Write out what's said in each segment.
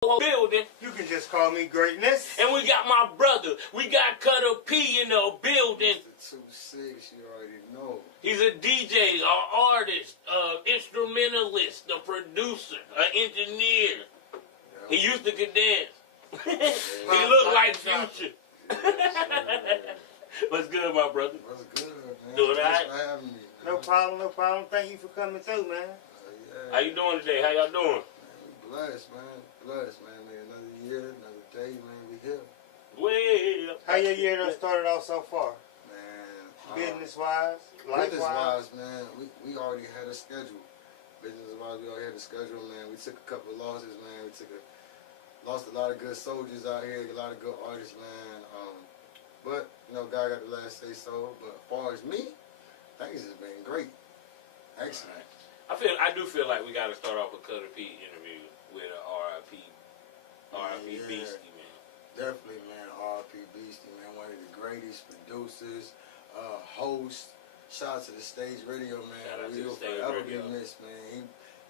building. You can just call me Greatness. And we got my brother. We got Kuttah P in the building. The 2-6, you already know. He's a DJ, an artist, instrumentalist, a producer, an engineer. Yeah. He used to could dance. He looked like Future. What's good, my brother? What's good, man? Doing all right? Thanks for having me. No problem, no problem. Thank you for coming through, man. Yeah. How you doing today? How y'all doing? Man, we blessed, man. Blessed, man. Another year, another day, man. We here. Well, how your year done started off so far? Man. Business-wise? Business-wise, man, we already had a schedule. Business-wise, we already had a schedule, man. We took a couple of losses, man. Lost a lot of good soldiers out here, a lot of good artists, man. But, you know, God got the last say so. But as far as me, things has been great. Excellent. Right. I do feel like we got to start off with Kuttah P interview with a R.I.P. Beastie, man. Definitely, man. R.I.P. Beastie, man. One of the greatest producers, hosts. Shout out to the Stage Radio, man. Shout out we to the will Stage forever Radio. be missed, man. He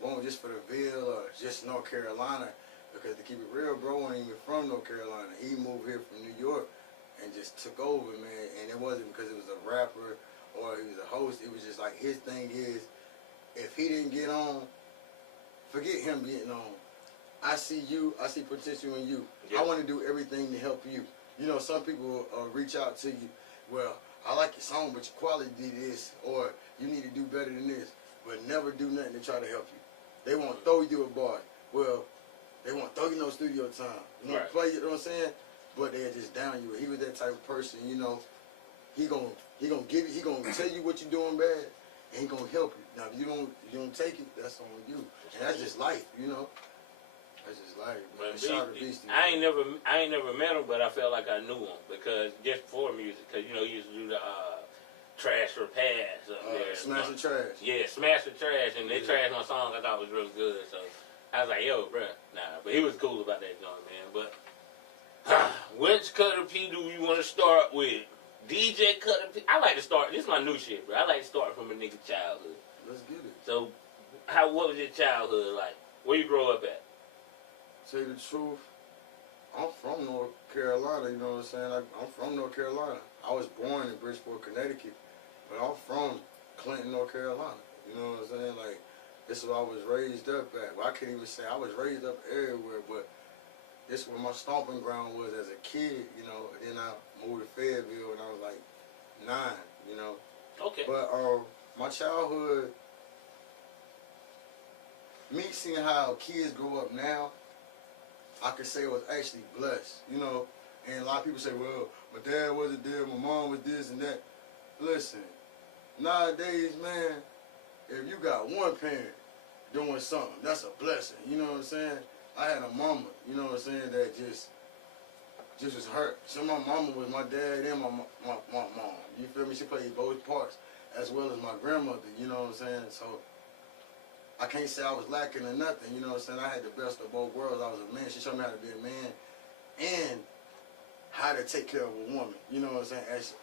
won't just for the Ville or just North Carolina. Because to keep it real, bro, wasn't even from North Carolina. He moved here from New York and just took over, man. And it wasn't because it was a rapper or he was a host. It was just like his thing is, if he didn't get on, forget him getting on. I see you. I see potential in you. Yeah. I want to do everything to help you. You know, some people reach out to you. Well, I like your song, but your quality this, or you need to do better than this. But never do nothing to try to help you. They want to throw you a bar. Well, they want to throw you no studio time. You want to play, you know what I'm saying? But they're just down you. He was that type of person, you know. He gonna tell you what you're doing bad, and he gonna help you. Now if you don't take it, that's on you. And that's just life, you know. That's just life. Beastie, I ain't never met him, but I felt like I knew him because just before music, because you know he used to do the trash or pass up there. Smash the trash. Yeah, smash the trash, and they trashed my song. I thought was real good, so I was like, yo, bruh, nah. But he was cool about that joint, man. But which Kuttah P do you want to start with? DJ Kuttah P. I like to start. This is my new shit, bro. I like to start from a nigga childhood. Let's get it. So, what was your childhood like? Where you grow up at? Tell you the truth, I'm from North Carolina. You know what I'm saying? I'm from North Carolina. I was born in Bridgeport, Connecticut, but I'm from Clinton, North Carolina. You know what I'm saying? Like, this is where I was raised up at. Well, I can't even say I was raised up everywhere, but this is where my stomping ground was as a kid, you know. And then I moved to Fayetteville when I was like 9, you know. Okay. But my childhood, me seeing how kids grow up now, I could say it was actually blessed, you know. And a lot of people say, well, my dad wasn't there, my mom was this and that. Listen, nowadays, man, if you got one parent doing something, that's a blessing, you know what I'm saying? I had a mama, you know what I'm saying, that just was hurt. So my mama was my dad and my mom. You feel me? She played both parts, as well as my grandmother, you know what I'm saying? So I can't say I was lacking or nothing, you know what I'm saying? I had the best of both worlds. I was a man. She showed me how to be a man and how to take care of a woman, you know what I'm saying? As,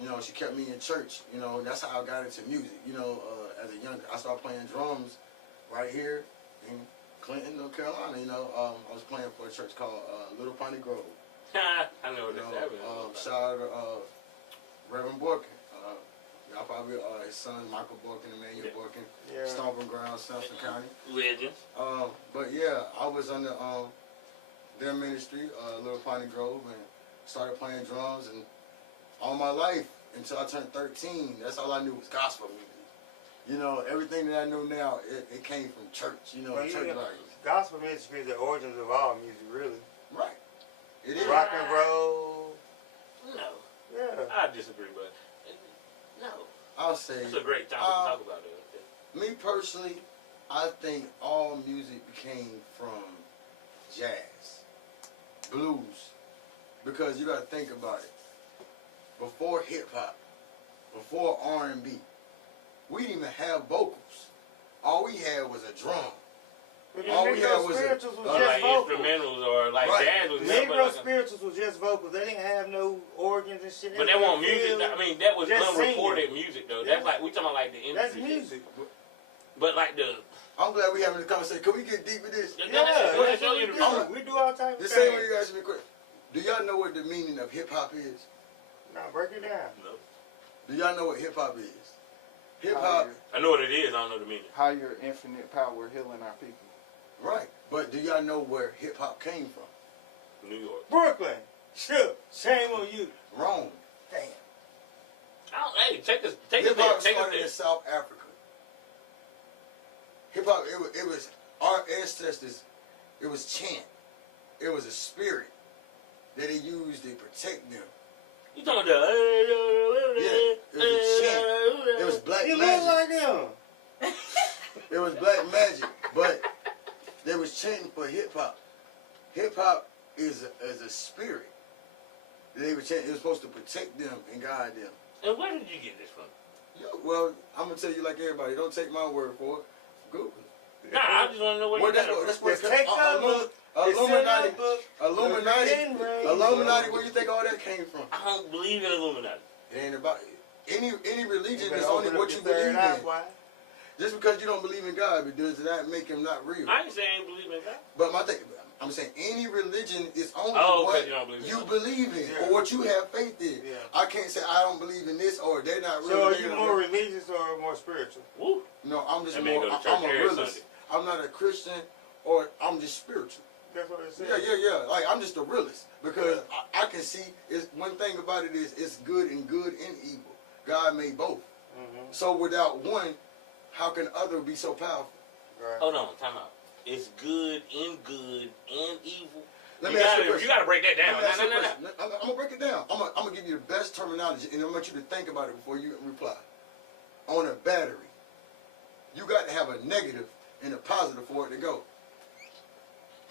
you know, she kept me in church, you know, that's how I got into music, you know, as a young, I started playing drums right here in Clinton, North Carolina, you know. I was playing for a church called Little Piney Grove. I know what that's happening. Shout out to Reverend Borkin. Y'all probably his son Michael Borkin, Emmanuel Borkin, Stomping Ground, Sampson County. Legends. But yeah, I was under their ministry, Little Piney Grove, and started playing drums, and all my life until I turned 13, that's all I knew was gospel music. You know, everything that I know now, it came from church, you know, church life. Gospel music is the origins of all music, really. Right. It is. Rock and roll. No. Yeah. I disagree, but no. I'll say it's a great topic to talk about it. Me personally, I think all music came from jazz, blues, because you got to think about it. Before hip hop, before R&B, we didn't even have vocals. All we had was a drum. All we had was spirituals was or just like vocals. Instrumentals or like jazz was Negro like spirituals was just vocals. They didn't have no organs and shit. But they want music. I mean, that was just unrecorded music though. That's like we talking about like the industry. That's music. But like the I'm glad we having a conversation. Can we get deep in this? Yeah, show you the I'm- we do all types The of same way things. you asked me a question. Do y'all know what the meaning of hip hop is? Now break it down. No. Do y'all know what hip hop is? Hip hop, Higher, I know what it is. I don't know the meaning. higher infinite power healing our people. right? But do y'all know where hip hop came from? New York. Brooklyn. Sure. Shame on you. Rome. Damn. Hey, take us Hip there. hop Take us started in there. South Africa. Hip hop, it was our ancestors. It was chant. It was a spirit that they used to protect them. You talking about Yeah, it was a chant. It was black You look magic. like them. It was black magic, but they was chanting for hip hop. Hip hop is a spirit. They were chanting. It was supposed to protect them and guide them. And where did you get this from? Well, I'm gonna tell you like everybody. Don't take my word for it. Google it. Nah, I just want to know where you got it from. That's where Just take that book. Illuminati. It's in that book. Illuminati. Illuminati. Where you think all that came from? I don't believe in Illuminati. It ain't about any religion better is only open up what your you believe third eye, in. boy. Just because you don't believe in God, it does not make him not real. I ain't saying I ain't believe in God. But my thing, I'm saying any religion is only Oh, what because you don't believe in you God. believe in Yeah. or what you have faith in. Yeah. I can't say I don't believe in this or they're not real. So are they're you not more real. religious or more spiritual? Woo. No, I'm just That man more. go to church I'm a every realist. Sunday. I'm not a Christian or I'm just spiritual. That's what it says. Yeah. Like I'm just a realist because I can see. It's one thing about it is it's good and evil. God made both. Mm-hmm. So without one, how can other be so powerful? Right. Hold on, time out. It's good and evil. Let You me ask you a gotta, question. you gotta break that down. Let me ask you a No. question. I'm gonna break it down. I'm gonna give you the best terminology, and I want you to think about it before you reply. On a battery, you got to have a negative and a positive for it to go.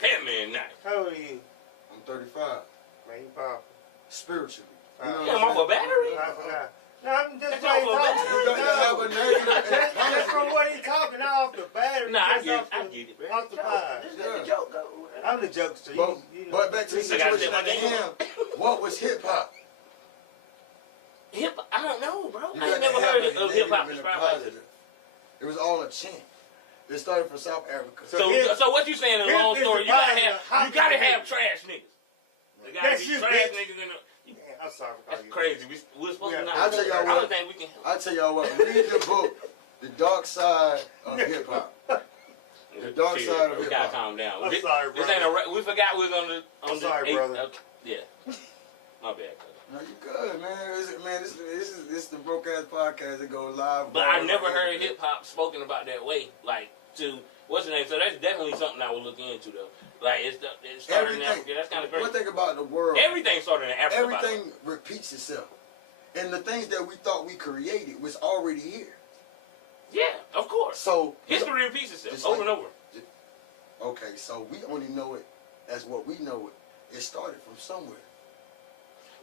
Damn, man, nah. How old are you? I'm 35, Man, you powerful. spiritually. You know Yeah, what Damn, I'm off a battery? I forgot. No, I'm just That's like off a battery? You got to have a negative and a That's positive. from what he talking, not off the battery. Nah, I just get off it, bro. Off the pie. Just Yeah. let the joke go. I'm the jokester. But, You know. but back to the I gotta situation say at my name. hand. What was hip hop? Hip, I don't know, bro. You I ain't got to never have heard a of negative hip hop and a described like this. positive. It was all a chant. It started from South Africa. So what you saying in a hip long is story? the You gotta positive, have hop you gotta is the have hip. trash niggas. There gotta That's be you, trash bitch. niggas in the. Yeah, I'm sorry for That's calling you. crazy. We're supposed Yeah. to not. I'll tell y'all I what. don't think we can. I tell y'all what. Read the book, The Dark Side of Hip Hop. The dark Chill, side of bro. We hip gotta hop. calm down. I'm This sorry, this brother. ain't a. We forgot we was on the. I'm sorry, brother. Yeah. My bad. Cuz. No, you good, man. This is the BrokeAxx podcast that goes live. But I never heard hip hop spoken about that way. Like to what's the name? So that's definitely something I would look into though. Like it started in Africa. That's kind of One crazy. thing about the world, Everything started in Africa. by the way. everything repeats itself, and the things that we thought we created was already here. Yeah, of course. So History repeats itself Just over like- and over. okay, so we only know it as what we know it. It started from somewhere.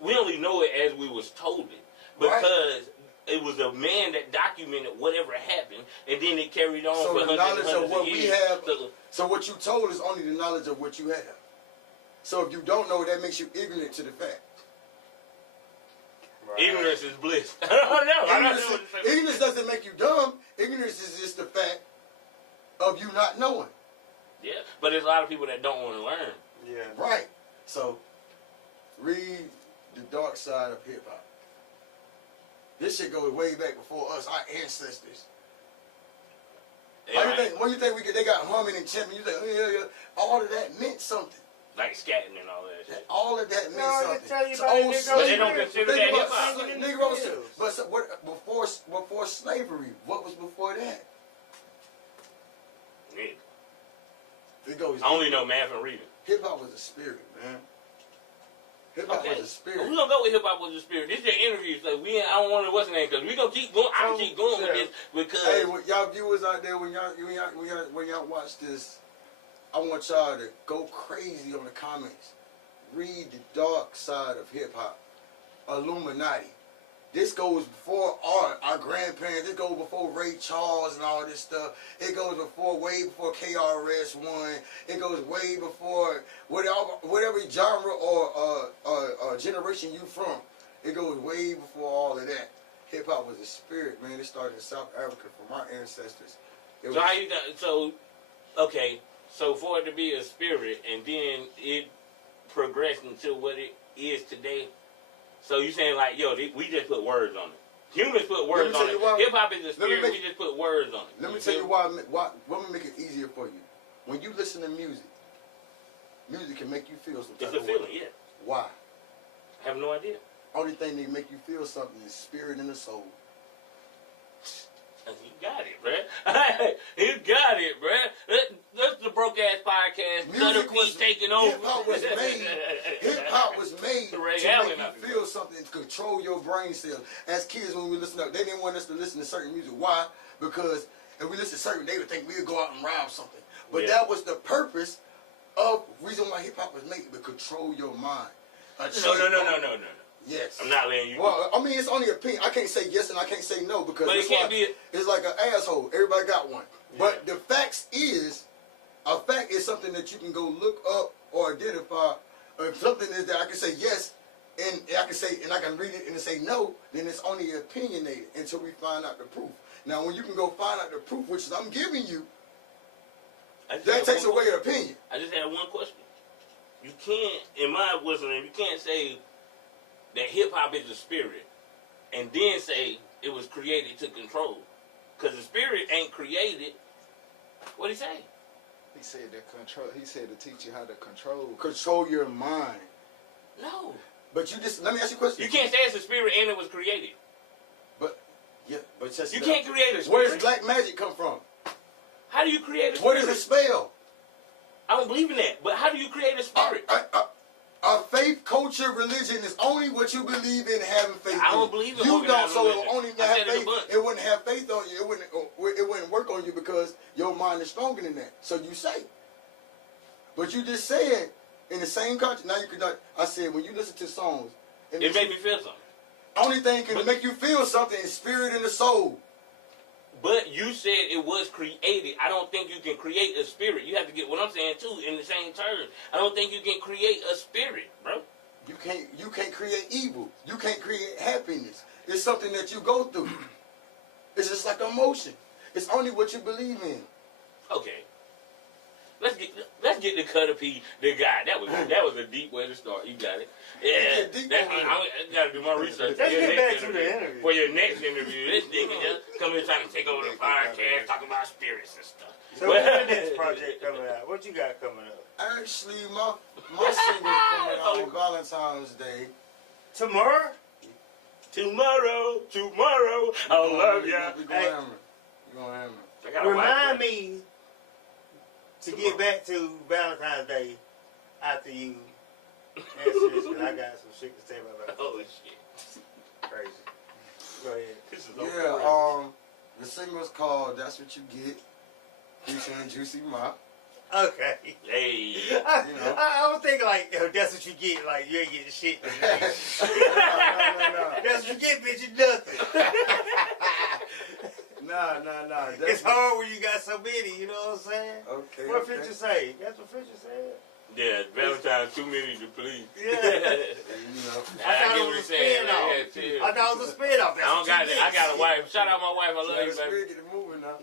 We only know it as we was told it because it was a man that documented whatever happened, and then it carried on So for the hundreds and knowledge of hundreds what of we years. have, So, so what you told is only the knowledge of what you have. So if you don't know, that makes you ignorant to the fact. Right. ignorance is bliss. I don't know. I don't know. Ignorance doesn't make you dumb. Ignorance is just the fact of you not knowing. Yeah, but there's a lot of people that don't want to learn. Yeah. Right. So read The Dark Side of Hip Hop. This shit goes way back before us, our ancestors. When you think they got humming and chanting, you think, oh, yeah. All of that meant something. Like scatting and all that shit. All of that meant No, they something. tell you It's about old Negro But they don't slavery. consider Think that about hip-hop. slavery, Singing in Negro the slavery. fields. But so before slavery, what was before that? Yeah. It goes. I only know math and reading. Hip hop was a spirit, man. Hip hop Okay. was a spirit. We're gonna go with hip hop with the spirit. This is the interview, so I don't want to what's the name because we gonna keep going. I keep going with this because Hey, y'all viewers out there, when y'all watch this, I want y'all to go crazy on the comments. Read The Dark Side of Hip Hop. Illuminati. This goes before our grandparents. This goes before Ray Charles and all this stuff. It goes way before KRS-One. It goes way before whatever genre or generation you from. It goes way before all of that. Hip hop was a spirit, man. It started in South Africa from our ancestors. So how you got, so, okay, so for it to be a spirit and then it progressed into what it is today, so you saying like, yo, we just put words on it. Humans put words on it. Hip hop is a spirit, we just put words on it. Let me tell you why will make it easier for you. When you listen to music, music can make you feel some type of way. It's a feeling, yeah. Why? I have no idea. Only thing that make you feel something is spirit and the soul. You got it, bruh. You got it, bruh. That's the BrokeAxx podcast. Music Kuttah was P taking over. Hip hop was made. Hip hop was made to make you feel something, to control your brain cells. As kids, when we listen up, they didn't want us to listen to certain music. Why? Because if we listen to certain, they would think we would go out and rob something. But that was the purpose of reason why hip hop was made, to control your mind. No. Yes. I'm not letting you. Well, I mean, it's only an opinion. I can't say yes and I can't say no because but it can't be. It's like an asshole. Everybody got one. Yeah. But the facts is, a fact is something that you can go look up or identify. Or if something is that I can say yes, and I can say, and I can read it and say no, then it's only opinionated until we find out the proof. Now, when you can go find out the proof, which I'm giving you, that takes away your opinion. I just had one question. You can't, in my wisdom, you can't say that hip-hop is a spirit and then say it was created to control. Because the spirit ain't created. What'd he say? He said that control. He said to teach you how to control. Control your mind. No. But you just, let me ask you a question. You can't say it's a spirit and it was created. But, yeah, but just... You can't create a spirit. Where does black magic come from? How do you create a spirit? What is a spell? I don't believe in that. But how do you create a spirit? Faith, culture, religion is only what you believe in having faith in. I don't believe in you don't, so it only have faith. It wouldn't have faith on you. It wouldn't work on you because your mind is stronger than that. So you say. But you just said in the same country. Now you could. I said when you listen to songs, it made me feel something. Only thing can make you feel something is spirit and the soul. But you said it was created. I don't think you can create a spirit. You have to get what I'm saying too in the same terms. I don't think you can create a spirit, bro. You can't create evil. You can't create happiness. It's something that you go through. It's just like emotion. It's only what you believe in. Okay. Let's get the Kuttah P, the guy. That was a deep way to start. You got it. Yeah. I got to do my research. Let's get back to the interview. For your next interview, this nigga just come in trying to take over the podcast, talking about spirits and stuff. So what's the next project coming out? What you got coming up? Actually, my single's coming out on Valentine's Day. Tomorrow? Tomorrow, I love ya. You gonna hammer. Remind me to get back to Valentine's Day after you answer this, because I got some shit to say about that. Oh, shit. Crazy. Go ahead. This is the single's called That's What You Get, featuring Juicy Ma. Okay. Hey. I was thinking like, that's what you get, like you ain't getting shit. No. That's what you get, bitch, you nothing. Nah. It's hard when you got so many, you know what I'm saying? Okay. What Fisher say? That's what Fisher said. Yeah, Valentine's too many to please. Yeah. I thought get it what was you're a saying. spin-off. I thought it was a spin-off. I got a wife. Shout out my wife. I love you, baby. Get it moving now.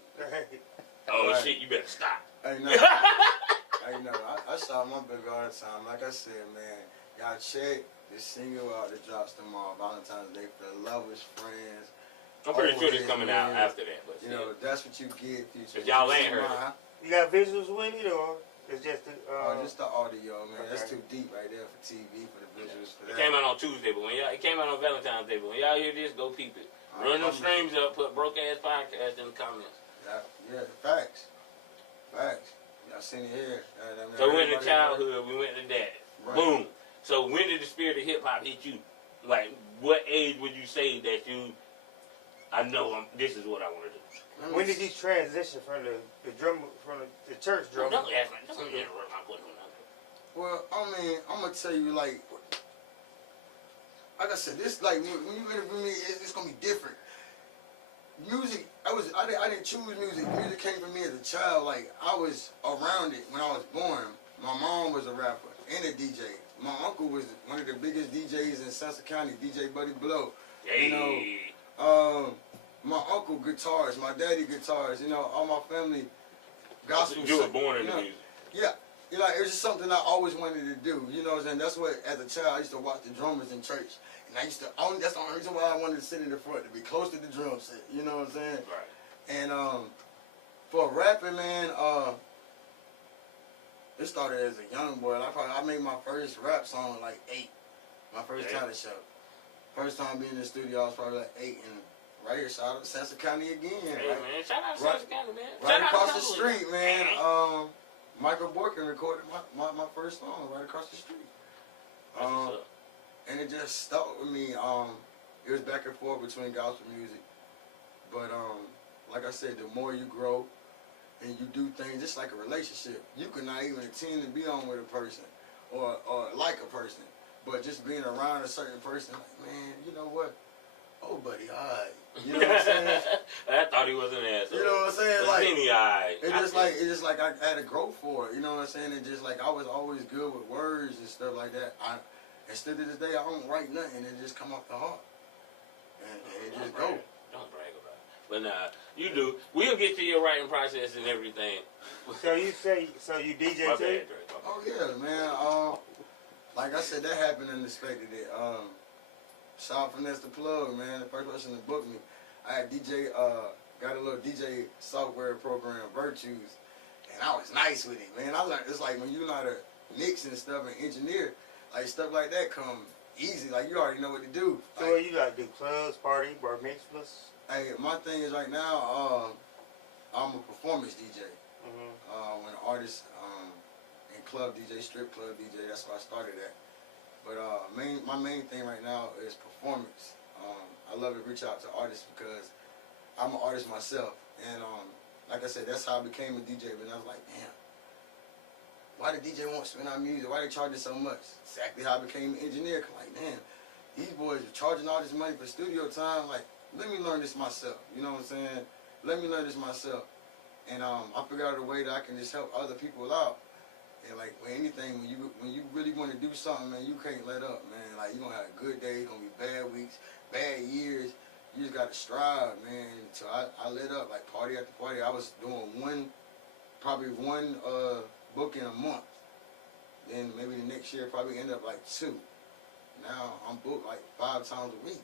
Oh, shit, you better stop. Hey, no. I shout my baby all the time. Like I said, man, y'all check this single out that drops tomorrow, Valentine's Day, for the lovers, friends. I'm pretty sure it's coming out after that, but That's What You Get. If y'all ain't heard it. You got visuals with it, or it's just the just the audio, man. That's too deep right there for TV, for the visuals. For it came out on Tuesday, but it came out on Valentine's Day. But when y'all hear this, go peep it. Run them streams up. Put BrokeAxx podcast in the comments. Yeah, facts. Y'all seen it here. So we went to childhood. We went to that. Right. Boom. So when did the spirit of hip hop hit you? Like, what age would you say that you? I know this is what I want to do. When did you transition from the drum, from the church drum? Don't interrupt my question. Well, I mean, I'm gonna tell you like I said, this like when you interview me, it's gonna be different. Music, I didn't choose music. Music came from me as a child. Like I was around it when I was born. My mom was a rapper and a DJ. My uncle was one of the biggest DJs in Sessa County, DJ Buddy Blow. Hey. You know, my uncle guitars, my daddy guitars, you know, all my family gospel. You were born in you the know, music. Yeah. You know, it was just something I always wanted to do. You know what I'm saying? That's what, as a child, I used to watch the drummers in church. And I used to, that's the only reason why I wanted to sit in the front, to be close to the drum set. You know what I'm saying? Right. And for rapping, man, it started as a young boy. I made my first rap song at like 8. My first talent show. First time being in the studio, I was probably like 8. And right here, shout out to Sansa County again. Hey, right? man. Shout out to Right- Sansa County, man. Right Shout out across to the Cumberland. street, man. Michael Borkin recorded my first song right across the street. That's what's up. And it just stuck with me. It was back and forth between gospel music. But like I said, the more you grow and you do things, just like a relationship, you could not even intend to be on with a person or like a person. But just being around a certain person, like, man, you know what? Oh, buddy, all right. You know what I'm saying? I thought he was an asshole. You know what I'm saying? Like, Zinni, alright. it's just like I had to grow for it. You know what I'm saying? It just like I was always good with words and stuff like that. And still to this day, I don't write nothing. It just come off the heart, and it just go. Don't brag about it. But nah, you do. We'll get to your writing process and everything. So you DJ My too? bad, Drake. Oh yeah, man. Like I said, that happened unexpected. Shout out Finesse the Plug, man. The first person to book me. I had got a little DJ software program, Virtues, and I was nice with it, man. I learned, it's like when you know how to mix and stuff and engineer, like stuff like that come easy. Like you already know what to do. So Like, what you gotta do? Clubs, party, bar mitzvahs? hey, my thing is right now, I'm a performance DJ. Mm-hmm. When an artist and club DJ, strip club DJ, that's where I started at. But my main thing right now is performance. I love to reach out to artists because I'm an artist myself. And like I said, that's how I became a DJ. But I was like, damn, why the DJ won't spin on music? Why they charge it so much? Exactly how I became an engineer. I'm like, damn, these boys are charging all this money for studio time. Like, let me learn this myself. You know what I'm saying? Let me learn this myself. And I figured out a way that I can just help other people out. And like with anything, when you really want to do something, man, you can't let up, man. Like you're gonna have a good day, gonna be bad weeks, bad years. You just gotta strive, man. So I lit up like party after party. I was doing probably one booking a month. Then maybe the next year probably end up like 2. Now I'm booked like 5 times a week.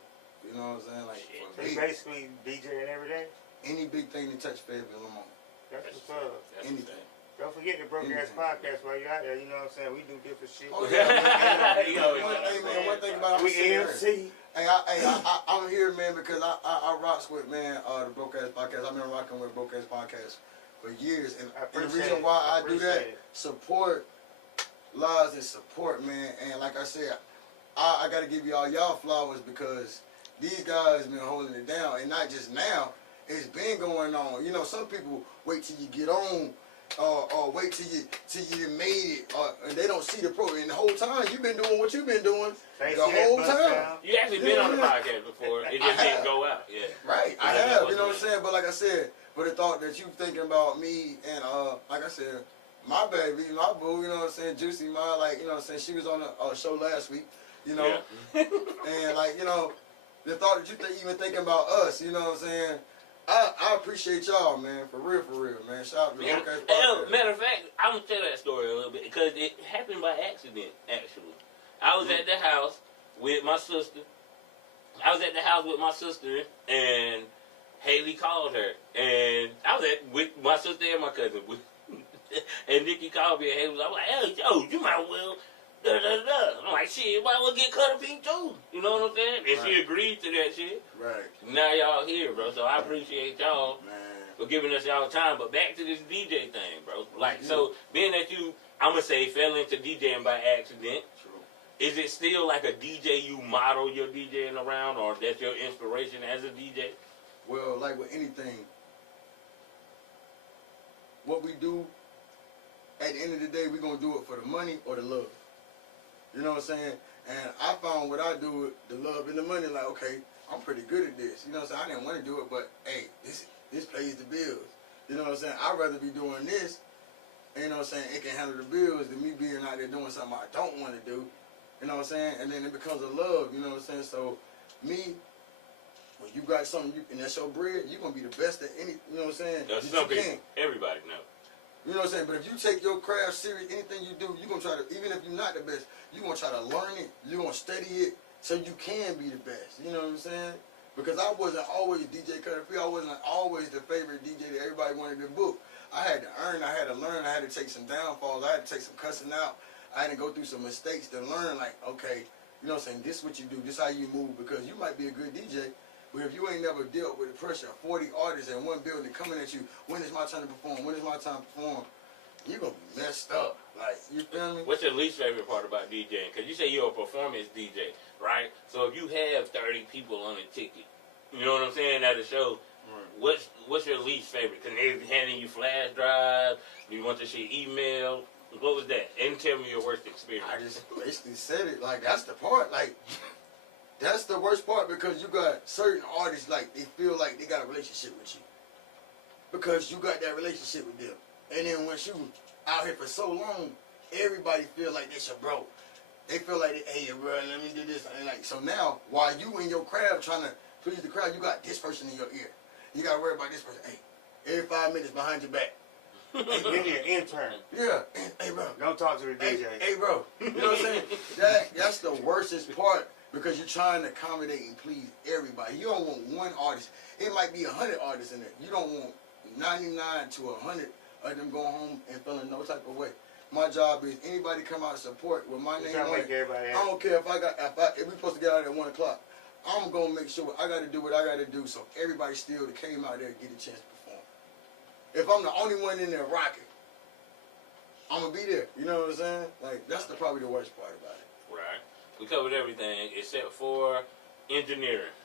You know what I'm saying? Like So for you me, basically DJing every day? any big thing to touch Fayetteville, I'm on. That's what's up. Anything. Don't forget the BrokeAxx podcast while you're out there. You know what I'm saying? We do different shit. Oh yeah, man. You always One thing about We MC. Hey, I'm here, man, because I rocks with, man, the BrokeAxx podcast. I've been rocking with BrokeAxx podcast for years, and the reason why I do that, support lives and support, man. And like I said, I got to give y'all flowers because these guys been holding it down, and not just now. It's been going on. You know, some people wait till you get on. Or wait till you made it, and they don't see the pro. And the whole time you've been doing what you've been doing the whole time. You actually been on the podcast before. It just didn't go out. Yeah. Right, I have. You know what I'm saying? But like I said, for the thought that you thinking about me and like I said, my baby, my boo. You know what I'm saying? Juicy, my like, you know what I'm saying? She was on a show last week. You know, and like you know, the thought that you even thinking about us. You know what I'm saying? I appreciate y'all, man, for real, man. Shout out to BrokeAxx podcast. Matter of fact, I'm going to tell that story a little bit because it happened by accident, actually. I was at the house with my sister. And Haley called her. And I was with my sister and my cousin. And Nikki called me and Haley was like, hey, Joe, you might well... I'm like, shit, might well get Kuttah P too. You know what I'm saying? And she agreed to that shit. Right. Now y'all here, bro. So I appreciate y'all Man. for giving us y'all time. But back to this DJ thing, bro. Like, so being that you, I'm going to say, fell into DJing by accident, True. is it still like a DJ you model your DJing around, or that's your inspiration as a DJ? Well, like with anything, what we do, at the end of the day, we're going to do it for the money or the love. You know what I'm saying? And I found what I do with the love and the money, like, okay, I'm pretty good at this. You know what I'm saying? I didn't want to do it, but, hey, this pays the bills. You know what I'm saying? I'd rather be doing this, you know what I'm saying, it can handle the bills than me being out there doing something I don't want to do. You know what I'm saying? And then it becomes a love, you know what I'm saying? So, me, when you got something and that's your bread, you're gonna be the best at any. You know what I'm saying? There's that some you people, can. everybody know. You know what I'm saying? But if you take your craft serious, anything you do, you're gonna try to. Even if you're not the best, you're gonna try to learn it. You're gonna study it so you can be the best. You know what I'm saying? Because I wasn't always DJ Kuttah P. I wasn't always the favorite DJ that everybody wanted to book. I had to earn, I had to learn, I had to take some downfalls, I had to take some cussing out, I had to go through some mistakes to learn, like, okay, you know what I'm saying, this what you do, this how you move, because you might be a good DJ, but if you ain't never dealt with the pressure of 40 artists in one building coming at you, when is my turn to perform, when is my time to perform, you're going to be messed up, like, you feel me? What's your least favorite part about DJing? Because you say you're a performance DJ, right? So if you have 30 people on a ticket, you know what I'm saying, at a show, what's your least favorite? Because they're handing you flash drives, you want your shit emailed. What was that? And tell me your worst experience. I just basically said it, like, that's the part, like, that's the worst part, because you got certain artists, like, they feel like they got a relationship with you. Because you got that relationship with them. And then once you out here for so long, everybody feel like that's your bro. They feel like, hey, bro, let me do this. And like, so now, while you in your crowd trying to please the crowd, you got this person in your ear. You got to worry about this person. Hey, every 5 minutes behind your back. Hey, give me an intern. Yeah. Hey, bro. Don't talk to the DJ. Hey, bro. You know what I'm saying? That's the worstest part, because you're trying to accommodate and please everybody. You don't want one artist. It might be 100 artists in there. You don't want 99 to 100 of them going home and feeling no type of way. My job is anybody come out and support with my name on it. I don't care if we supposed to get out at 1 o'clock. I'm gonna make sure I gotta do what I gotta do so everybody still that came out there get a chance to perform. If I'm the only one in there rocking, I'm gonna be there. You know what I'm saying? Like, that's probably the worst part about it. Right. We covered everything except for engineering.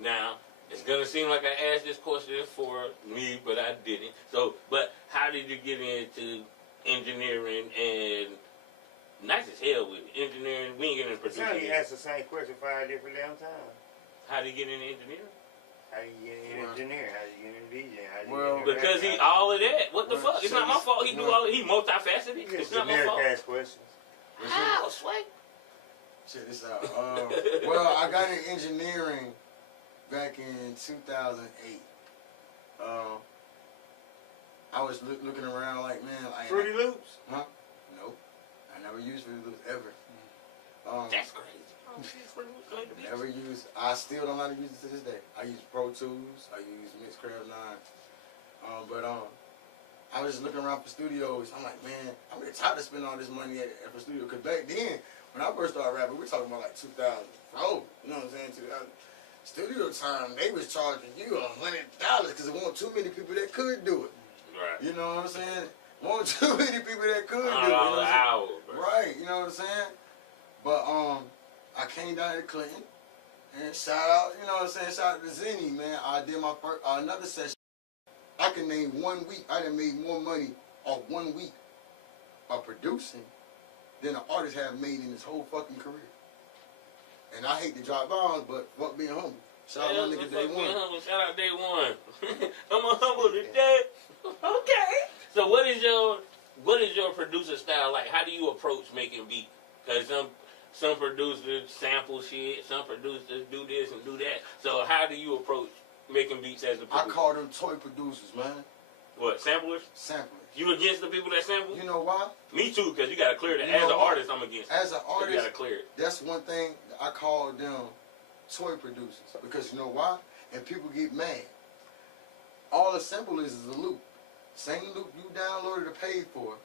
Now, it's gonna seem like I asked this question for me, but I didn't. So, but how did you get into engineering? And nice as hell with it. Engineering, we ain't getting into It's producing. you ask the same question 5 different damn times. How did you get into engineering? How do you get an engineer? How do you get an DJ? How do you Well, get Because he all of that. What the fuck? It's not my fault. He do all. He multifaceted. It's not my fault. ask questions. How, Sway? Check this out. Well, I got in engineering back in 2008. I was looking around like, man, Fruity Loops? Huh? Nope. I never used Fruity Loops ever. That's crazy. Never used. I still don't know how to use it to this day. I use Pro Tools. I use Mixcraft 9. I was just looking around for studios. I'm like, man, I'm really tired of spending all this money at a studio. Because back then, when I first started rapping, we're talking about like 2004. You know what I'm saying? 2000. Studio time, they was charging you $100 because there weren't too many people that could do it. Right. You know what I'm saying? Weren't too many people that could do it. $100 You know an hour, bro. Right, you know what I'm saying? But I came down to Clinton and shout out, you know what I'm saying? Shout out to Zinni, man. I did my first another session. I can name 1 week. I done made more money off 1 week of producing than an artist have made in his whole fucking career. And I hate to drop bombs, but fuck being humble. Shout out my nigga Day One. Shout out Day One. I'm a humble today. Okay. So what is your producer style like? How do you approach making beats? Because some producers sample shit, some producers do this and do that. So how do you approach making beats as a producer? I call them toy producers, man. What, samplers? Samplers. You against the people that sample? You know why? Me too, because you got to clear that. You As know an why? artist, I'm against it. As an You artist, got to clear it. that's one thing I call them toy producers. Because you know why? And people get mad. All a sample is a loop. Same loop you downloaded or paid for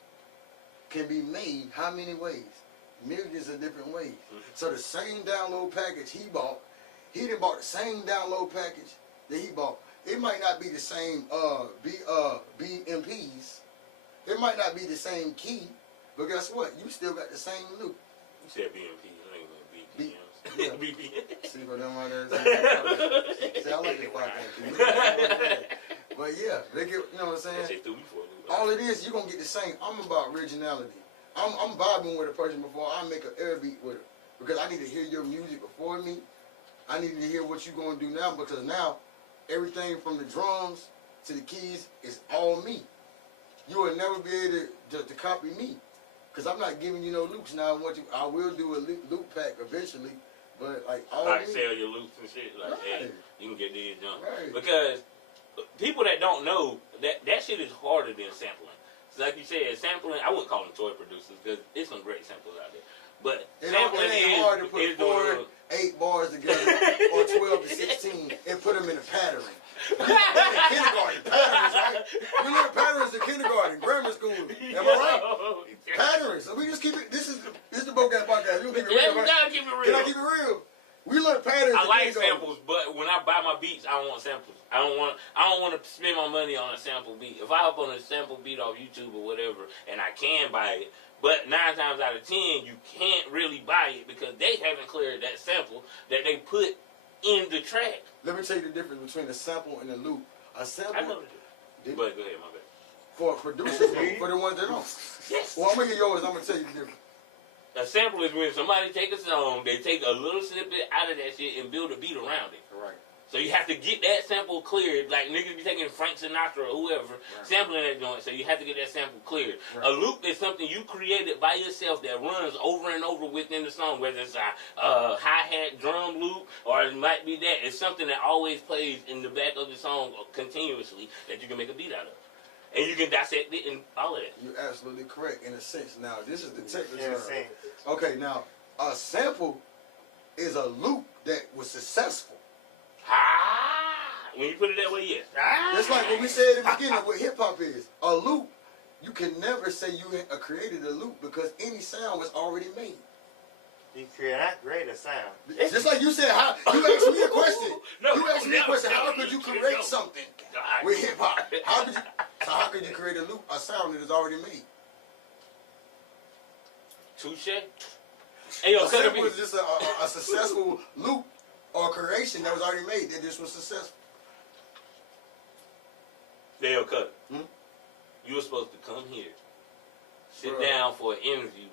can be made how many ways? Millions of different ways. So the same download package he bought, he done bought the same download package that he bought. It might not be the same BMPs. It might not be the same key, but guess what? You still got the same loop. You said BMP, I ain't going to Yeah. BPM. See for them right there. See, I like that. But yeah, they get, you know what I'm saying? They threw me for a loop. All it is, you're going to get the same. I'm about originality. I'm vibing with a person before I make an air beat with her. Because I need to hear your music before me. I need to hear what you're going to do now, because now everything from the drums to the keys is all me. You will never be able to copy me. Because I'm not giving you no loops now. I will do a loop pack eventually, But like all Like me, sell your loops and shit. Like, hey, Right. you can get these junk. Right. Because people that don't know, that shit is harder than sampling. So like you said, sampling, I wouldn't call them toy producers because there's some great samples out there. But sampling it ain't hard to put is 4, 8 bars together or 12 to 16 and put them in a pattern. You learn kindergarten patterns, right? You learn patterns in kindergarten, grammar school. Am I right? Patterns. So we just keep it. This is the BrokeAxx podcast. You keep it Yeah, real, we right? gotta keep it real. Can I keep it real? We learn patterns. I in like kindergarten. samples, but when I buy my beats, I don't want samples. I don't want to spend my money on a sample beat. If I hop on a sample beat off YouTube or whatever, and I can buy it, but 9 times out of 10, you can't really buy it because they haven't cleared that sample that they put in the track. Let me tell you the difference between a sample and a loop. A sample. I know the difference. But go ahead, my bad. For producers, for the ones that don't. Yes. Well, I'm gonna get yours. I'm gonna tell you the difference. A sample is when somebody take a song, they take a little snippet out of that shit and build a beat around it. Right. So you have to get that sample cleared, like niggas be taking Frank Sinatra or whoever, sampling that joint, so you have to get that sample cleared. Right. A loop is something you created by yourself that runs over and over within the song, whether it's a hi-hat drum loop or it might be that. It's something that always plays in the back of the song continuously that you can make a beat out of. And you can dissect it and all of that. You're absolutely correct in a sense. Now, this is the technical In a term. sense. Okay, now, a sample is a loop that was successful. When you put it that way, yes. That's like what we said at the beginning, what hip-hop is. A loop, you can never say you created a loop because any sound was already made. You cannot create a sound. Just like you said, you asked me a question. No, You asked me a question, how no, could you no, create no. something God. with hip-hop? How could you create a loop, a sound that is already made? Touche. Hey, yo, A Kuttah sample P. is just a successful loop or creation that was already made that this was successful. Hey, yo, Kuttah. Hmm? You were supposed to come here, sit Bro. down for an interview.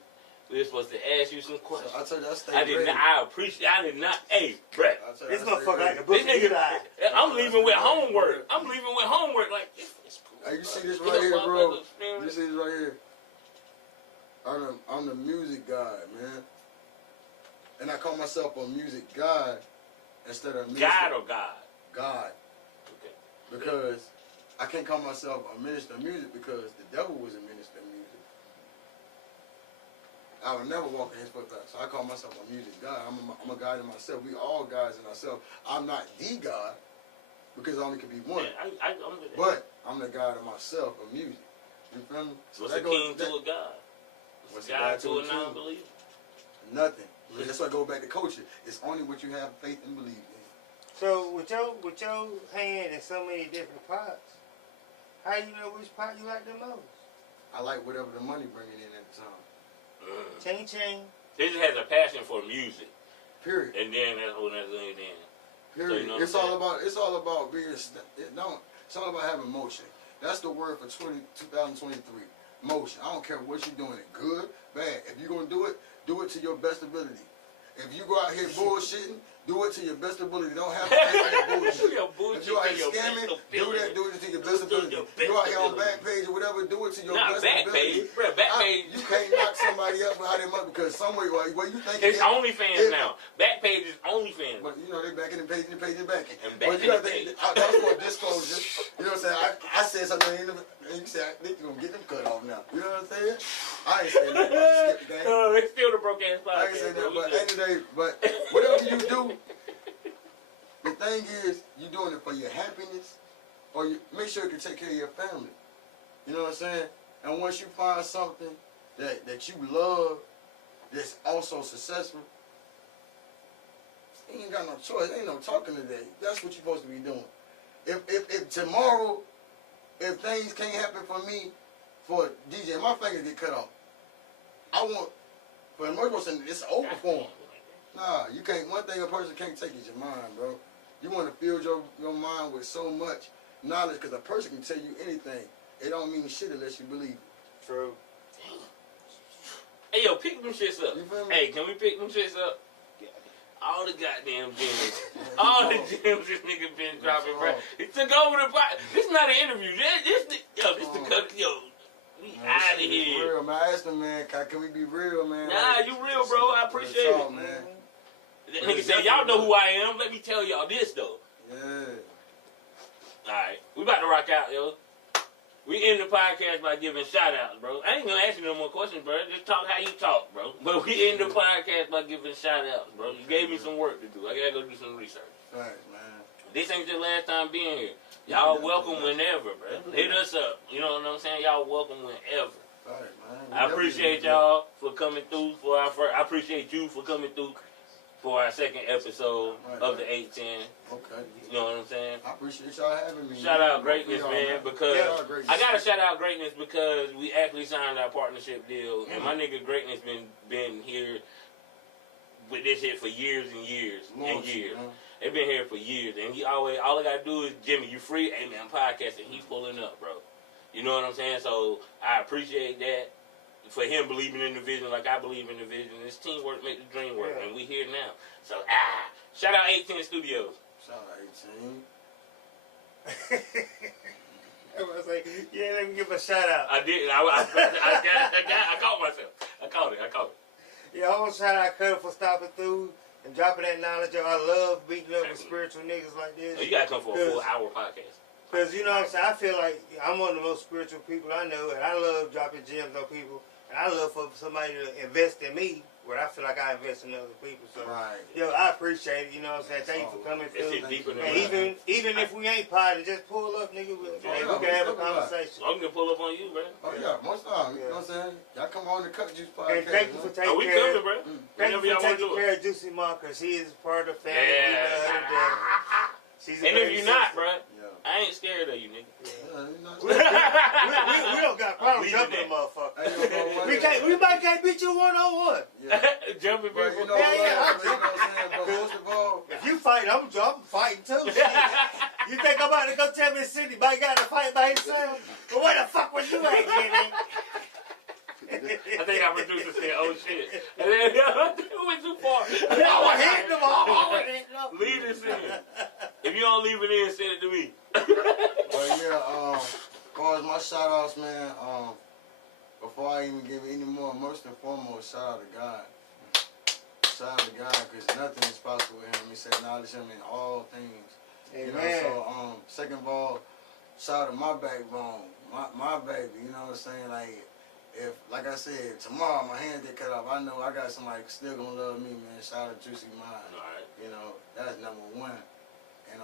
We were supposed to ask you some questions. I told you I stayed I did ready. not. I appreciate. I did not. Hey, bruh. I told you This I stayed motherfucker like ready. a book This of nigga. Eli. I'm leaving with homework. I'm leaving with homework. Like, it's cool. Hey, you see this Get right up here, off bro? of the spirit. You see this right here? I'm the music guy, man. And I call myself a music guy instead of minister. God or God? God. Okay. Because I can't call myself a minister of music because the devil was a minister of music. I would never walk in his footsteps. So I call myself a music guy. I'm a God in myself. We all gods in ourselves. I'm not the God because I only can be one. Yeah, I'm with that. But I'm the God of myself of music. You feel me? So What's that a king goes, to a God? What's a God to a non-believer? Nothing. That's why I go back to culture. It's only what you have faith and believe in. So with your hand in so many different pots, how you know which pot you like the most? I like whatever the money bringing in at the time. Ching ching. They just has a passion for music, Period. and then that's when that's in. Period. So you know what it's I'm all about being. It's all about having motion. That's the word for 2023. Motion. I don't care what you're doing. It good, bad. If you're gonna do it to your best ability. If you go out here bullshitting, do it to your best ability. Don't have to act like bullshit. If you out here scamming, do it to your best ability. You out here on Backpage or whatever, do it to your Not best ability. Backpage, bro. Backpage. You can't knock somebody up behind them up because somewhere where you think It's OnlyFans now. Backpage is OnlyFans. But you know they backing and page and page and backing. And But backing you gotta the think page. that's what disclosure. You know what I'm saying? I said something and you said they gonna get them cut off now. You know what I'm saying? I ain't saying nothing about skip the game. It's still the BrokeAxx podcast. I ain't saying that, bro. but at the end of the day, but whatever you do, the thing is, you doing it for your happiness, or you make sure you can take care of your family. You know what I'm saying? And once you find something that you love, that's also successful, you ain't got no choice. Ain't no talking today. That's what you're supposed to be doing. If tomorrow, if things can't happen for me, for DJ, my fingers get cut off. I want, for a person, it's over for him. Nah, you can't. One thing a person can't take is your mind, bro. You want to fill your mind with so much knowledge because a person can tell you anything. It don't mean shit unless you believe it. True. Hey, yo, pick them shits up. You feel me? Hey, can we pick them shits up? All the goddamn gems. All the gems this nigga been dropping, bro. He took over the pot. This is not an interview. This the cut. Yo, we Man, out of this shit is here. real, man. I asked him, man, can we be real, man? Nah, you real, bro. I appreciate talk, it. man. That nigga said, y'all know who I am. Let me tell y'all this, though. Yeah. Alright, we about to rock out, yo. We end the podcast by giving shout-outs, bro. I ain't gonna ask you no more questions, bro. Just talk how you talk, bro. But we end the podcast by giving shout-outs, bro. You gave me some work to do. I gotta go do some research. Right, man. This ain't your last time being here. Y'all welcome whenever, bro. Hit us up. You know what I'm saying? Y'all welcome whenever. Right, man. I appreciate y'all for coming through for our first. I appreciate you for coming through for our second episode of the 810. Okay. You know what I'm saying? I appreciate y'all having me. Shout out Greatness, man, because Greatness. I gotta shout out Greatness because we actually signed our partnership deal, and my nigga Greatness been here with this shit for years and years and years. They've been here for years, and he always all I gotta do is Jimmy, you free? Hey man, I'm podcasting. He pulling up, bro. You know what I'm saying? So I appreciate that. For him believing in the vision like I believe in the vision. This teamwork make the dream work, and we here now. So, shout out 810 Studios. Shout out 18. Everybody say, yeah, let me give a shout out. I did. I caught myself. I caught it. Yeah, I want to shout out Kuttah for stopping through and dropping that knowledge. I love beating up with spiritual niggas like this. Oh, you gotta come for a full hour podcast. Because, you know what I'm saying, I feel like I'm one of the most spiritual people I know, and I love dropping gems on people, and I love for somebody to invest in me, where I feel like I invest in other people. So, yo, I appreciate it, you know what I'm saying? Thank you for coming through. And even if we ain't potting, just pull up, nigga. We can have a conversation. I'm gonna pull up on you, bro. Oh, yeah, most time. You know what I'm saying? Y'all come on the Cut Juice podcast. And thank you for taking we care coming, bro. Thank you for taking care of Juicy Ma, because he is part of the family. And if you're not, bro, I ain't scared of you, nigga. We don't got problems jumping a motherfucker. We might can't beat you one-on-one. Jumping, bro. You know what I'm saying? But most of all, if you fight, I'm fighting too. You think I'm about to go tell me Cindy, but got to fight by himself? But where the fuck was you at, Jimmy? I think our producer said, "Oh shit," and then it went too far. I was hitting them all. Leave this in. If you don't leave it in, send it to me. But yeah, as far as my shout outs, man, before I even give any more, most and foremost, shout out to God. Shout out to God, because nothing is possible with him. He said, acknowledge him in all things. Amen. You know, so second of all, shout out to my backbone, my baby, you know what I'm saying? If, like I said, tomorrow my hand get cut off, I know I got somebody still gonna love me, man. Shout out to Juicy Mind. Alright. You know, that's number one. And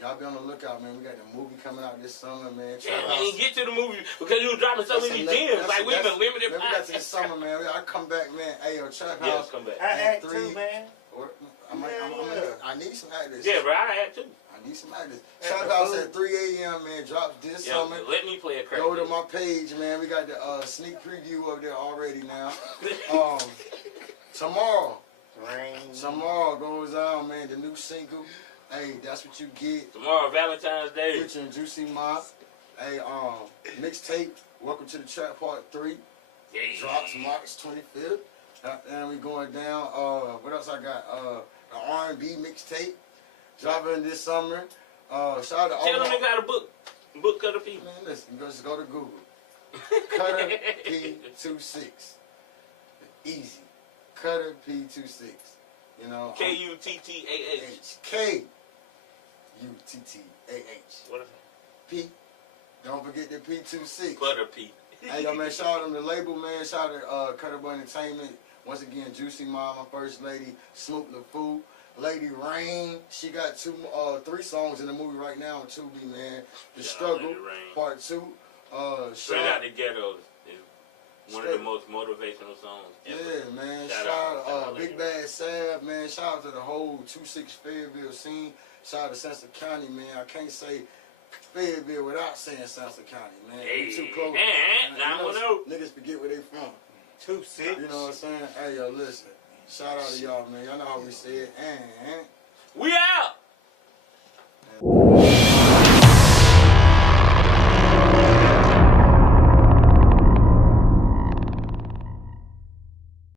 y'all be on the lookout, man. We got the movie coming out this summer, man. Yeah, man, get to the movie because you were dropping so many gems. Like we been limited. We got to the summer, man. I come back, man. Hey, yo, Trap House. Come back. I act too, man. I need some actors. Yeah, bro, I act too. I need some actors. Trap House at 3 a.m., man. Drop this summer. Let me play a crack. Go to my page, man. We got the sneak preview up there already now. Tomorrow goes out, man. The new single. Hey, that's what you get. Tomorrow, Valentine's Day. Featuring Juicy Ma. Hey, mixtape. Welcome to the Trap Part 3. Yeah. Drops March 25th. And we going down. What else I got? The R&B mixtape. Dropping this summer. Shout out to all. Tell them they got a book. Book Kuttah P. Man, listen, just go to Google. Kuttah P26. Easy. Kuttah P26. You know. Kuttah. Kuttah. What is P. Don't forget the P26. Kuttah P. Hey, yo, man, shout out to the label, man. Shout out to Kuttah Boy Entertainment. Once again, Juicy Ma, my first lady, Smoop the Fool. Lady Rain, she got 3 songs in the movie right now on Tubi, man. The Struggle, Part 2. Straight Out the Ghetto is one of the most motivational songs ever. Yeah, man. Shout out Big Bad Sab, man. Shout out to the whole 26 Fayetteville scene. Shout out to Sansom County, man. I can't say Fayetteville without saying Sansom County, man. Hey, too close. Niggas forget where they from. 26. You know what I'm saying? Hey, yo, listen. Shout out to y'all, man. Y'all know how we say it. And we out!